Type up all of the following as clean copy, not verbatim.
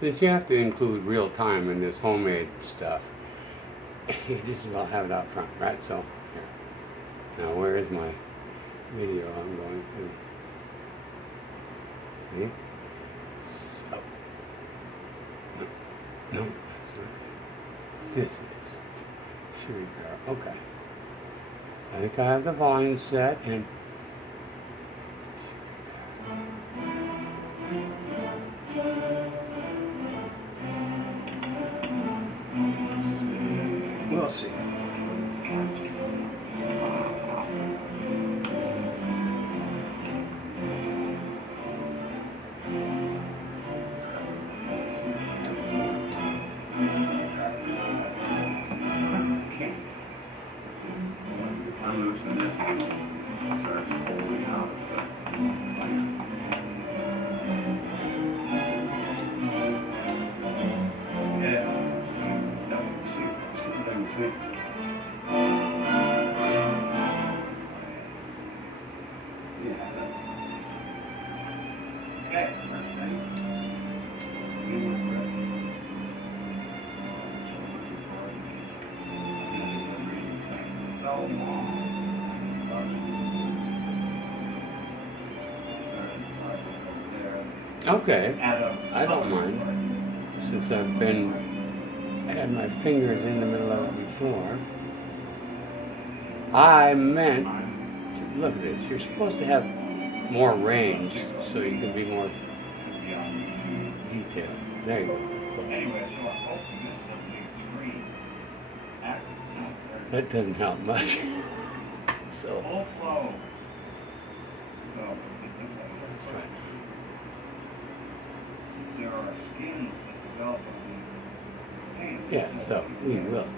Since you have to include real time in this homemade stuff, you just about have it out front, right? So, here. Now, where is my video I'm going to? See? So, no, that's not. This is. Should repair. Okay. I think I have the volume set and we'll see. I'm losing this. Start folding out. Yeah. Let me see. Let me see. Yeah. Okay. So long. Okay. I don't mind. Since I've had my fingers in the middle of it before. I meant to, look at this. You're supposed to have more range so you can be more detailed. There you go. That's cool. Anyway, so I'm hoping this doesn't need screen. That doesn't help much. So Full flow. So, that's right. there are skins that develop on the paint. Yeah, so we will.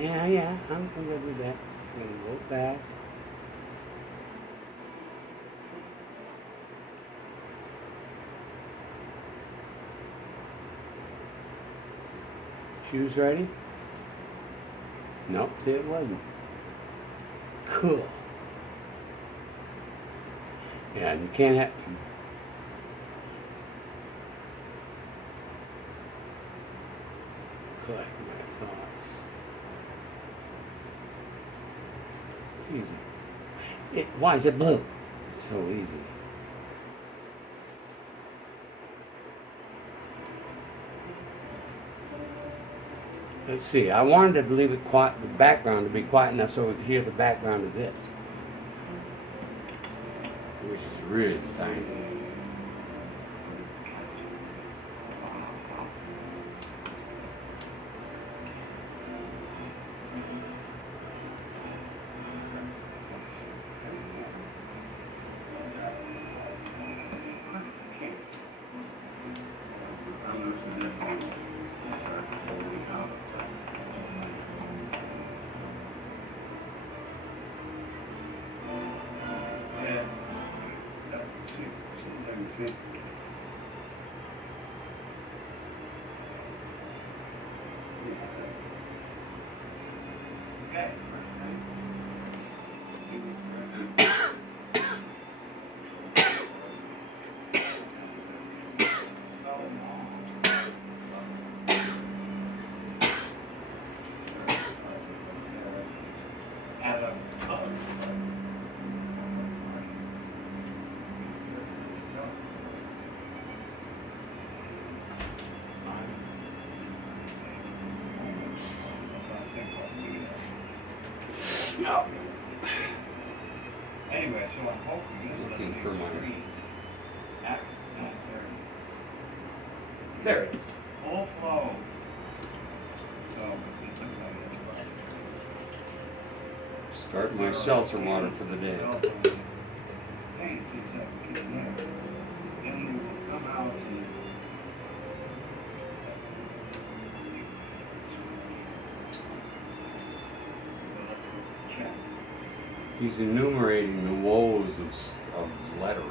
Yeah, I'm gonna do that. I'm gonna go back. Shoes ready? Nope, see it wasn't. Cool. Yeah, and you can't have. Collect my thoughts. It's easy. Why is it blue? It's so easy. Let's see. I wanted to leave it quiet, the background to be quiet enough so we could hear the background of this, which is really tiny. I'm losing this. Start folding out. Yeah. Let me see. Let me see. Okay. As a color. No. Anyway, so I'm hoping this Looking doesn't for need my- screen. There it is. Full flow. So, Start my seltzer water for the day. Paints, it's up in there. Then you come out and check. He's enumerating the woes of lettering.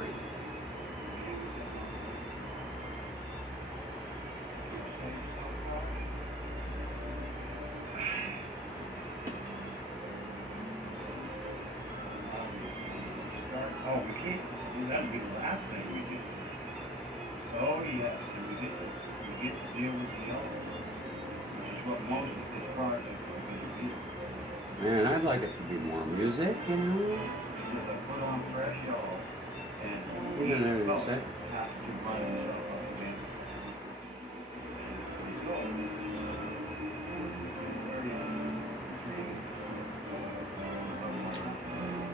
Oh, we can't, that'd be the last thing we do. Oh, yes. get to deal with the yellow, which is what most of these cars are going to do. Man, I'd like it to be more music, you know? Because I put on fresh yellow, and You don't know what each to say. color has to run itself up again. So, this is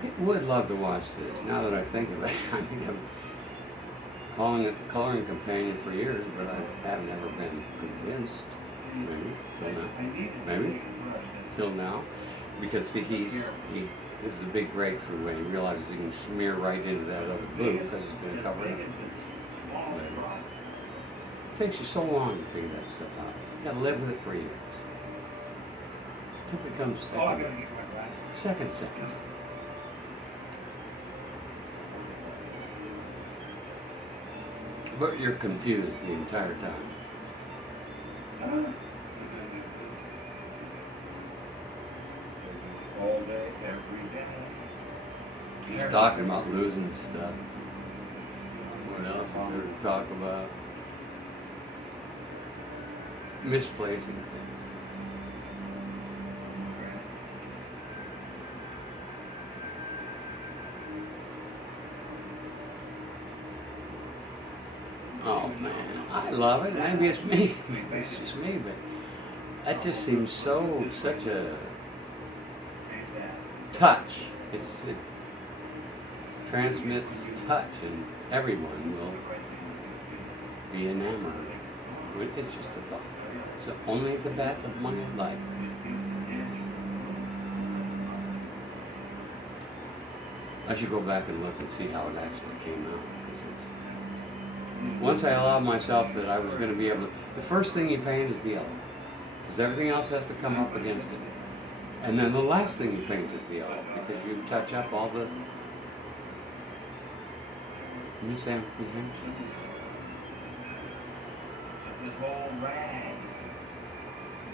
People would love to watch this, now that I think of it. I mean, I'm calling it the coloring companion for years, but I haven't ever been convinced. Maybe, till now. Maybe, till now. Because see, this is a big breakthrough when he realizes he can smear right into that other blue because it's going to cover it up. It takes you so long to figure that stuff out. You got to live with it for years. Until it becomes second second. But you're confused the entire time. All day, every day. He's talking about losing stuff. What else is there to talk about? Misplacing things. Oh man, I love it. Maybe it's me. Maybe it's just me, but that just seems such a touch. It transmits touch, and everyone will be enamored. It's just a thought. It's only the bet of my life. I should go back and look and see how it actually came out, because it's. Once I allowed myself that I was going to be able to, the first thing you paint is the yellow, because everything else has to come up against it. And then the last thing you paint is the yellow, because you touch up all the misapprehensions.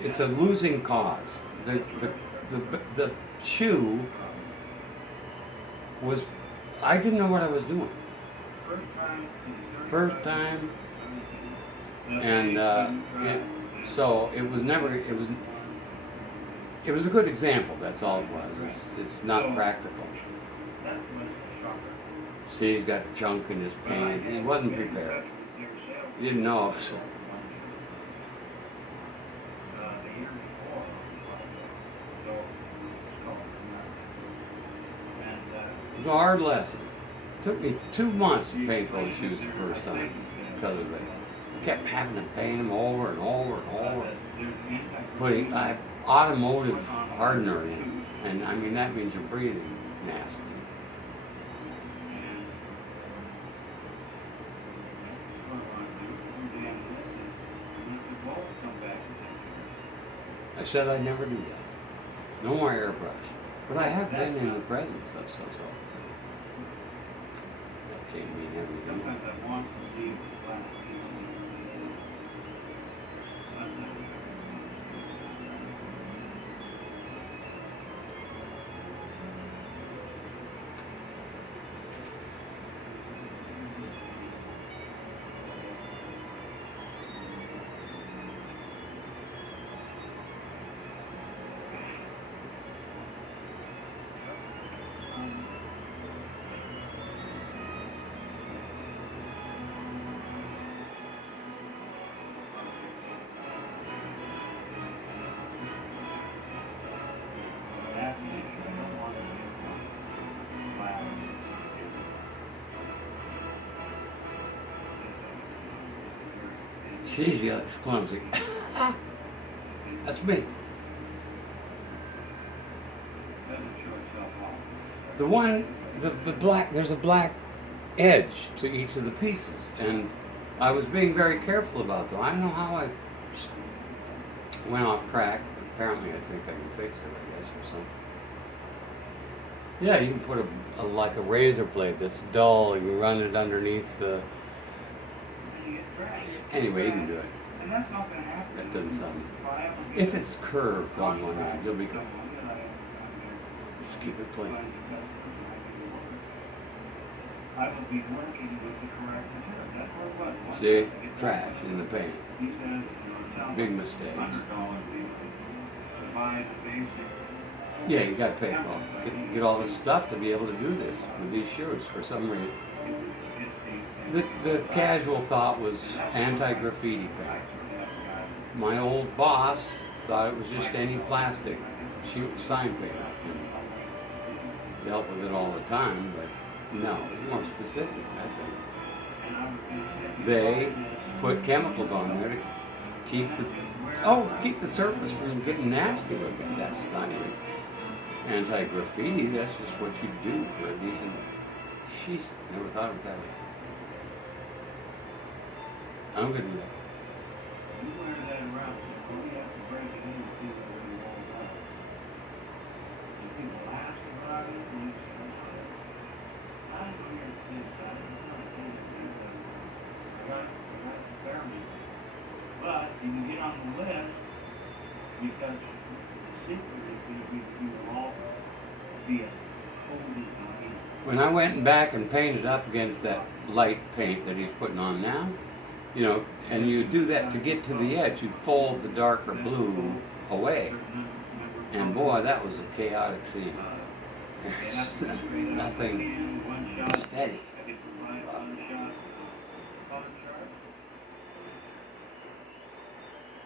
It's a losing cause. The shoe was, I didn't know what I was doing. First time, and so it was never. It was a good example. That's all it was. It's not practical. See, he's got junk in his paint. He wasn't prepared. He didn't know. So. It was a hard lesson. It took me 2 months to paint those shoes the first time because of it. I kept having to paint them over and over and over. Putting automotive hardener in, and I mean that means you're breathing nasty. I said I'd never do that. No more airbrush. But I have been in the presence of so. That can't mean everything. Jeez, he looks clumsy. That's me. The black, there's a black edge to each of the pieces, and I was being very careful about them. I don't know how I went off track, but apparently I think I can fix it, I guess, or something. Yeah, you can put like a razor blade that's dull, you can run it underneath the... Anyway, you can do it. That doesn't sound... If it's curved on one end, you'll be good. Just keep it clean. I will be working with the correct material. That's what it was. One See? guy to get Trash that. in the paint. He says, it sounds Big like mistakes. $100 to buy the basic. Yeah, you gotta pay for all. Get all this stuff to be able to do this with these shoes for some reason. The casual thought was anti-graffiti paint. My old boss thought it was just any plastic sign paint. And dealt with it all the time, but no, it's more specific, I think. They put chemicals on there to keep the surface from getting nasty looking. That's not even anti-graffiti. That's just what you do for a decent. Sheesh, never thought of that. I'm good with that. You wear that around, so we have to break it in and see what we want to do. If people ask about it, we say, I'm here since I got experiment. But you can get on the list because the secret is going to be you will all be a whole design. When I went back and painted up against that light paint that he's putting on now, you know, and you do that to get to the edge, you fold the darker blue away. And boy, that was a chaotic scene. Nothing steady.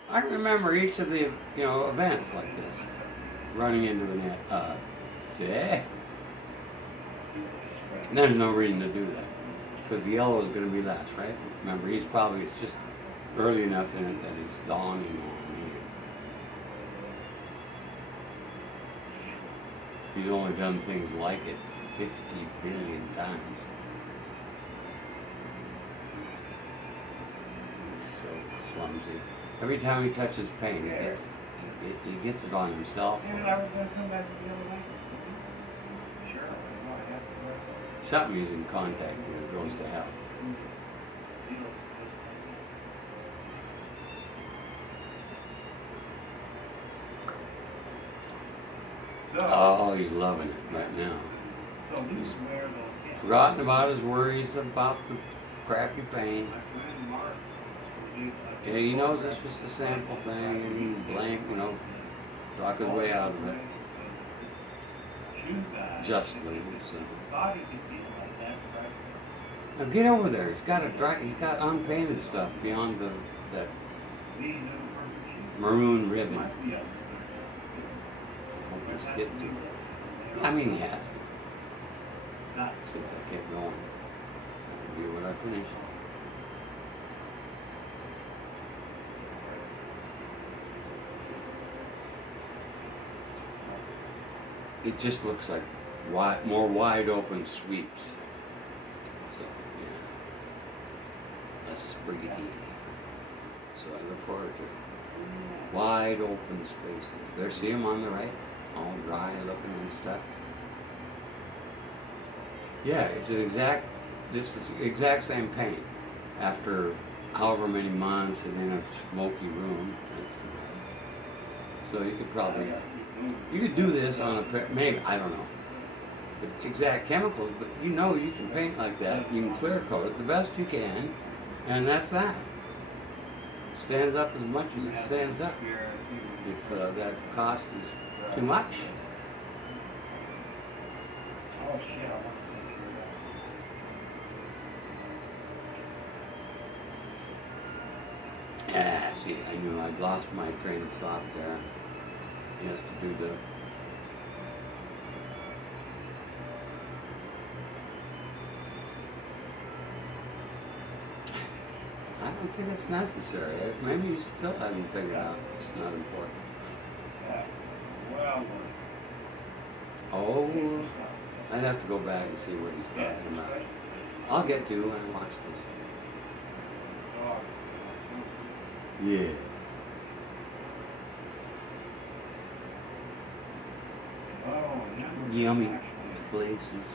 I remember each of the, events like this, running into an say, there's no reason to do that, because the yellow is going to be last, right? Remember, it's just early enough in it that it's dawning on me. He's only done things like it 50 billion times. He's so clumsy. Every time he touches paint, he gets it on himself. Something he's in contact with goes to hell. Oh, he's loving it right now. He's forgotten about his worries about the crappy paint. Yeah, he knows it's just a sample thing, and he blank, talk his way out of it. Justly, so. Now get over there. He's got unpainted stuff beyond that maroon ribbon. Let's get to it. I mean, he has to. Since I kept going, that'll be what I finish. It just looks like more wide open sweeps. So, yeah, less spriggity. So I look forward to wide open spaces. There, see them on the right? All dry looking and stuff. Yeah, it's this is the exact same paint. After however many months and in a smoky room. That's too bad. So you could do this on maybe, I don't know, the exact chemicals, but you can paint like that. You can clear coat it the best you can, and that's that. It stands up as much as it stands up. If that cost is too much. See, I knew I'd lost my train of thought there. He has to do the I don't think it's necessary. Maybe you still haven't figured out it's not important. Oh, I'd have to go back and see what he's talking about. I'll get to when I watch this. Yeah. Yummy places.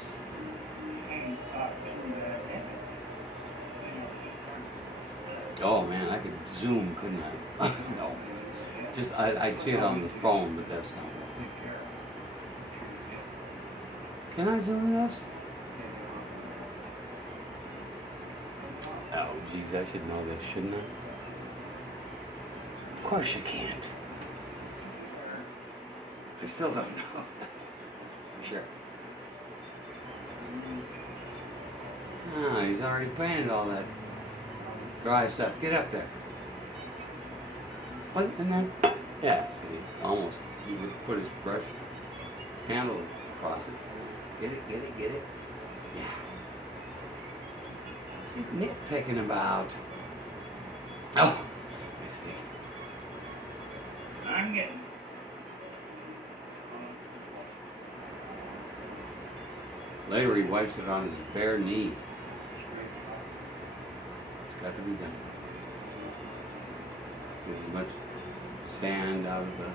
Oh man, I could zoom, couldn't I? No. I'd see it on the phone, but that's not. Can I zoom this? Geez, I should know this, shouldn't I? Of course you can't. I still don't know. Sure. Ah, he's already painted all that dry stuff. Get up there. What? And then? Yeah, see, almost. He would put his brush handle across it. Get it, get it, get it. Yeah. What's he nitpicking about? Oh, I see. I'm getting. Later he wipes it on his bare knee. It's got to be done. Get as much sand out of the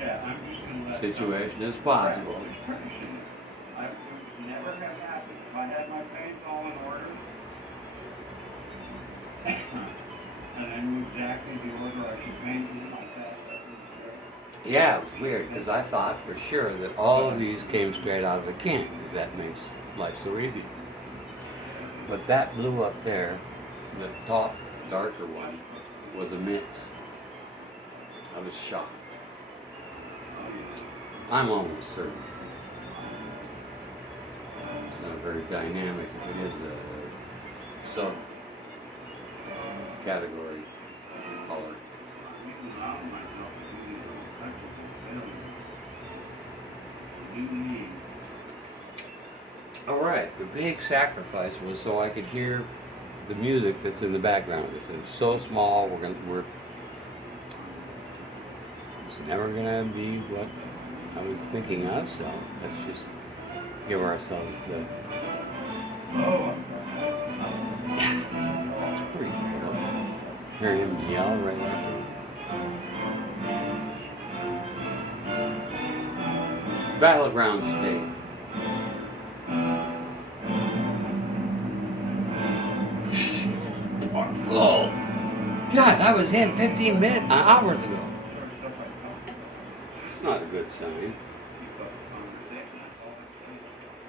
Yeah, I'm just gonna let. situation as possible. Just finishing it. I would never have happened if I had my paint all in order. And I knew exactly the order I should paint in like that. Yeah, it was weird because I thought for sure that all of these came straight out of the can because that makes life so easy. But that blue up there, the top darker one, was a mix. I was shocked. I'm almost certain. It's not very dynamic if it is a sub category color. All right, the big sacrifice was so I could hear the music that's in the background. It's so small. It's never gonna be what I was thinking of. So let's just give ourselves the. That's pretty cool. Hear him yell right after. Battleground State. Oh, God, I was in 15 minutes, hours ago. It's not a good sign.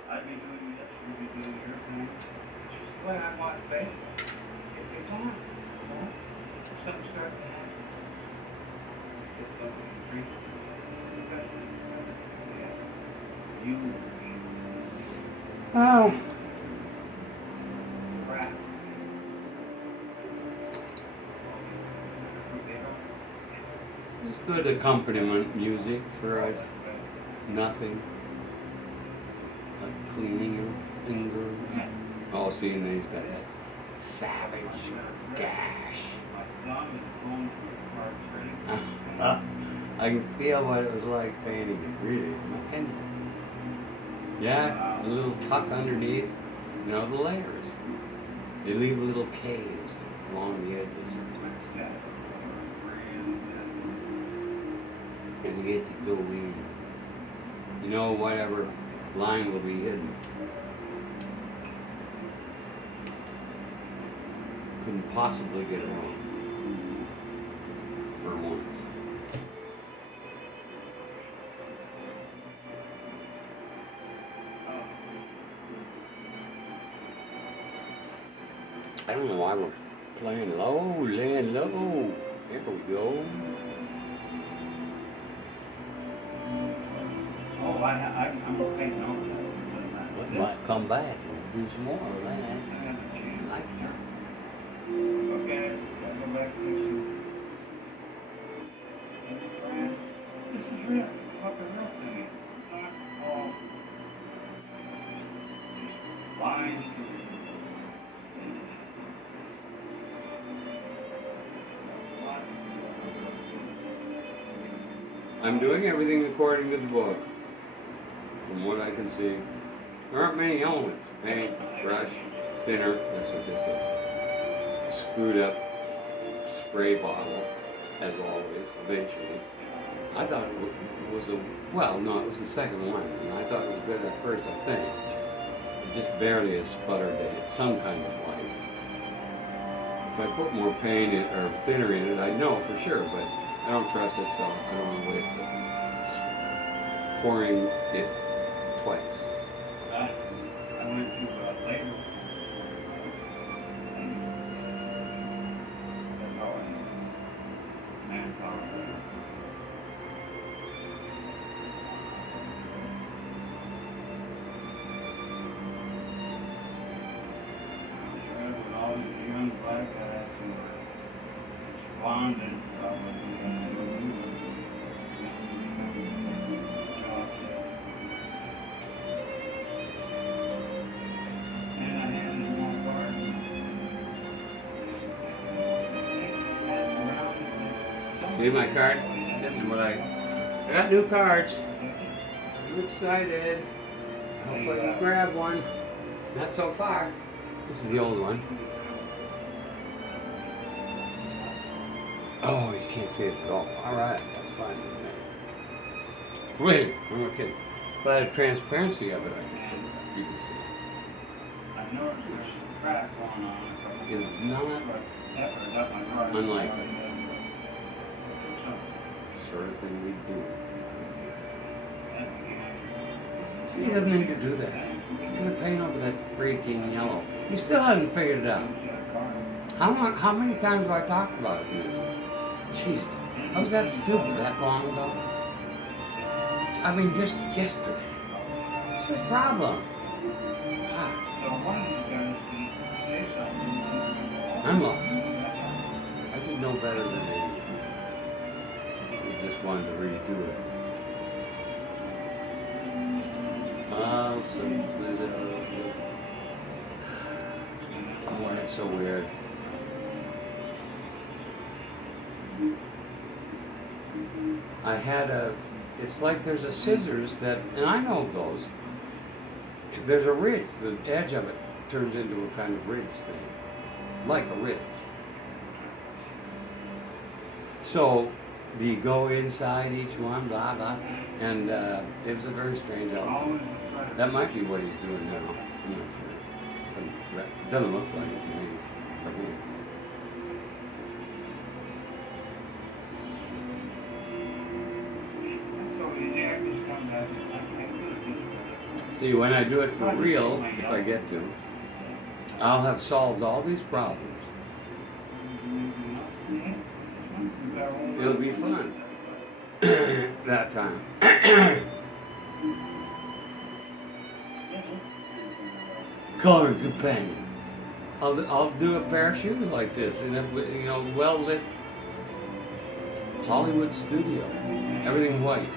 I'd be doing this, you'd be doing your thing. It's just the way I watch baseball. It's on. Something starts to happen. It's something to treat. You. Oh. Crap. It's good accompaniment music for nothing. Like cleaning your finger. Oh, see, and then he's got that savage gash. I can feel what it was like painting it, really. Yeah, a little tuck underneath, you know, the layers. They leave little caves along the edges sometimes. And you get to go in. You know, whatever line will be hidden. Couldn't possibly get it wrong. For once. I don't know why we're playing low, laying low. There we go. Oh, I'm painting over that. We might come back and do some more of that. Like that. Okay, I'll go back to this. This is real, fucking real thing. It's not all just lines. I'm doing everything according to the book. From what I can see, there aren't many elements. Paint, brush, thinner, that's what this is. Screwed up spray bottle, as always, eventually. I thought it was it was the second one, and I thought it was good at first, I think. It just barely a sputtered at some kind of life. If I put more paint in, or thinner in it, I'd know for sure, but I don't trust it, so I don't want to waste it. Pouring it twice. I went to labor. bonded, and I had this one card. See my card? This is what I got, new cards. I'm excited. I hope I can grab one. Not so far. This is the old one. Oh, you can't see it at all. Alright, that's fine. Wait, I'm not kidding. But I have transparency of it, you can see I noticed there's a track going on. it. Is not unlikely. Sort of thing we do. See, he doesn't need to do that. He's gonna paint over that freaking yellow. He still hasn't figured it out. How many times have I talked about it in this? Jesus. I was that stupid that long ago. I mean, just yesterday. It's his problem. Ah, I'm lost. I should know better than anyone. He just wanted to redo it. Oh, oh, that's so weird. I had it's like there's a scissors that, and I know those. There's a ridge, the edge of it turns into a kind of ridge thing. Like a ridge. So, do you go inside each one, blah, blah, and it was a very strange outfit. That might be what he's doing now. I'm not sure. It doesn't look like it to me, for me. See, when I do it for real, if I get to, I'll have solved all these problems. It'll be fun that time. Coloring companion. I'll do a pair of shoes like this in a well lit Hollywood studio. Everything white.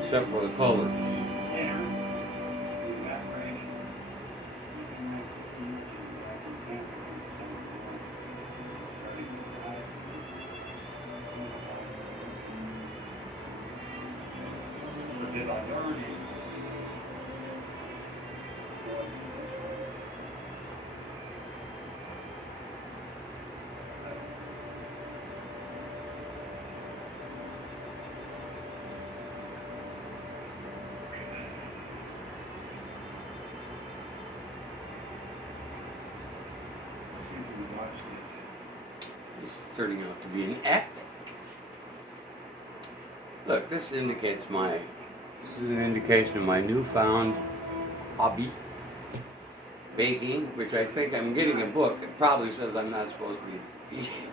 Except for the colors. This is turning out to be an epic. Look, this is an indication of my newfound hobby, baking, which I think I'm getting a book. It probably says I'm not supposed to be eating.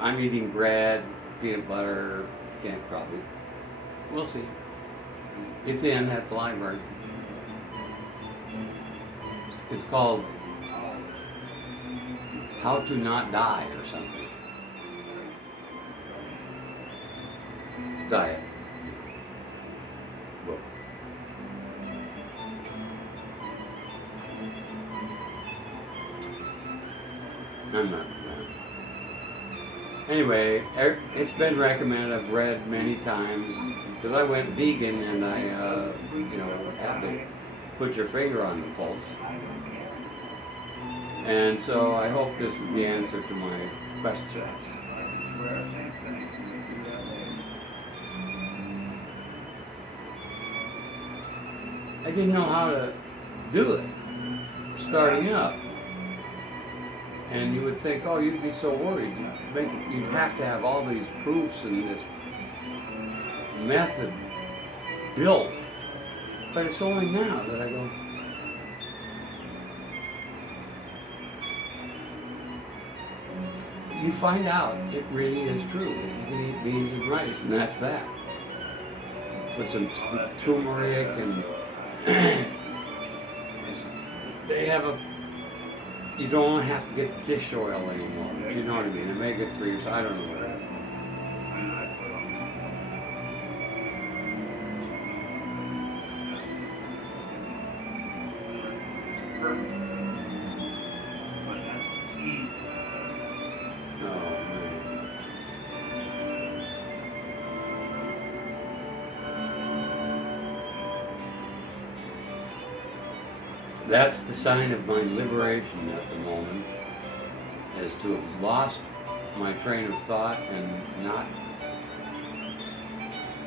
I'm eating bread, peanut butter, can't probably. We'll see. It's in at the library. It's called How to Not Die or something. Diet book. I'm not. Anyway, it's been recommended. I've read many times because I went vegan and I, had to put your finger on the pulse. And so I hope this is the answer to my questions. I didn't know how to do it starting up. And you would think, oh, you'd be so worried. You'd have to have all these proofs and this method built. But it's only now that I go, you find out it really is true that you can eat beans and rice, and that's that. Put some turmeric and they have a. You don't have to get fish oil anymore. Do you know what I mean? Omega-3s. I don't know what it is. And I put on. Perfect. But that's easy. Oh man. That's the sign of my liberation at the moment, is to have lost my train of thought and not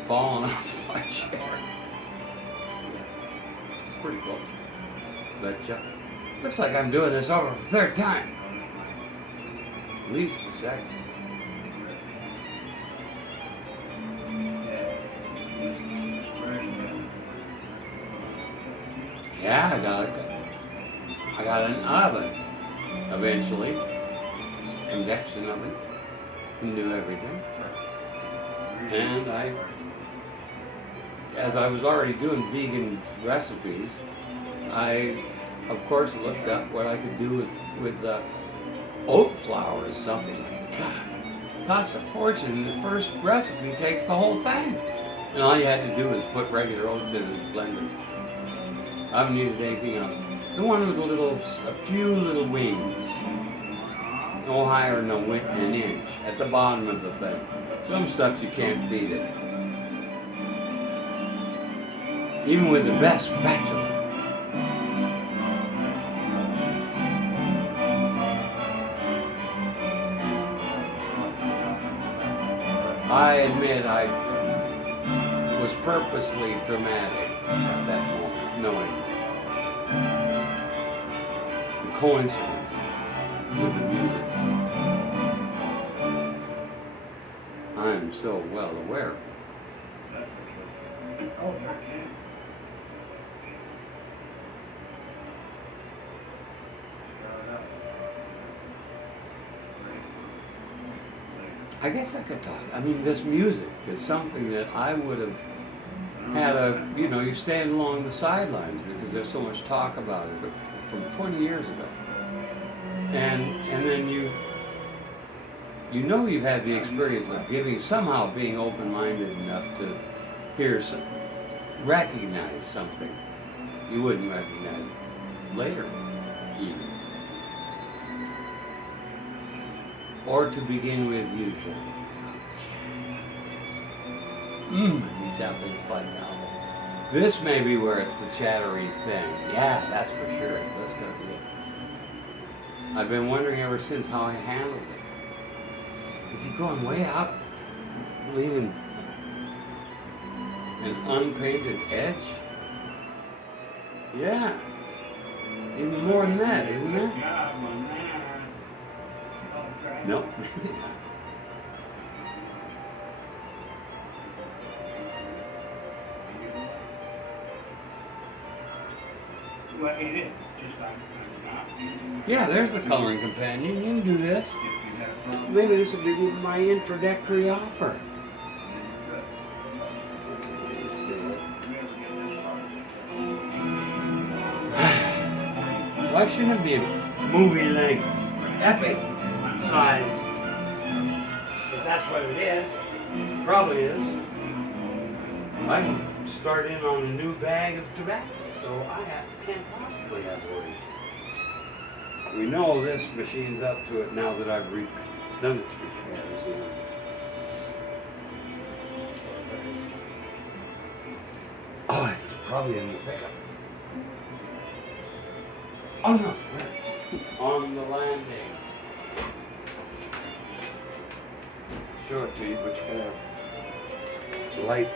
fallen off my chair. Yes, it's pretty close. But looks like I'm doing this over for the third time. At least the second. Yeah, I got an oven eventually. Convection oven. Can do everything. And as I was already doing vegan recipes, I of course looked up what I could do with oat flour or something. God, it costs a fortune. The first recipe takes the whole thing. And all you had to do was put regular oats in and blend it. I haven't needed anything else. The one with a few little wings. No higher than an inch at the bottom of the thing. Some stuff you can't feed it. Even with the best spatula. I admit I was purposely dramatic at that moment, knowing the coincidence with the music. I'm so well aware. Oh, 13. I guess I could talk. I mean, this music is something that I would have had you stand along the sidelines because there's so much talk about it, but from 20 years ago. And then you've had the experience of somehow being open-minded enough to recognize something you wouldn't recognize later, even. Or to begin with, usually. He's having fun now. This may be where it's the chattery thing. Yeah, that's for sure. That's gonna be it. I've been wondering ever since how I handled it. Is he going way out, leaving an unpainted edge? Yeah. Even more than that, isn't it? Yeah, my man. Nope, maybe not. Well, it is just like Yeah, there's the coloring companion. You can do this. Maybe this would be my introductory offer. Why shouldn't it be a movie length, epic size? If that's what it is, probably is. I can start in on a new bag of tobacco, so I can't possibly have worries. We know this machine's up to it now that I've done its repairs. Oh, it's probably in the pickup. Oh no, on the landing. Show it to you, but you gotta have light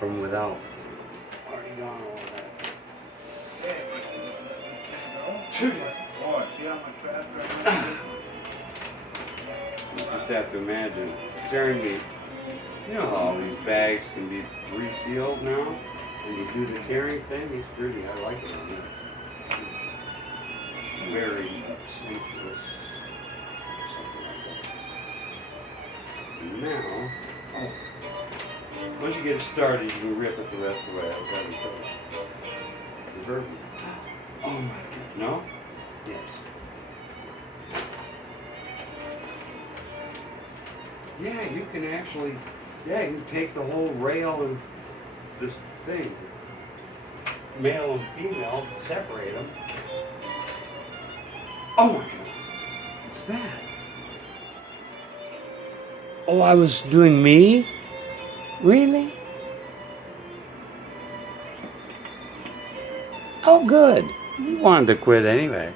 from without. Already gone all that. Boy, see how much faster I You just have to imagine tearing the. You know how all these bags can be resealed now? And you do the tearing thing? It's fruity. I like it on this. It's very sensuous. Something like that. Now, once you get it started, you can rip it the rest of the way. I've got to tell you. The verb. Oh my God. No? Yes. Yeah, you can actually, yeah, you can take the whole rail and this thing, male and female, separate them. Oh my God. What's that? Oh, I was doing me? Really? Oh, good. You wanted to quit anyway.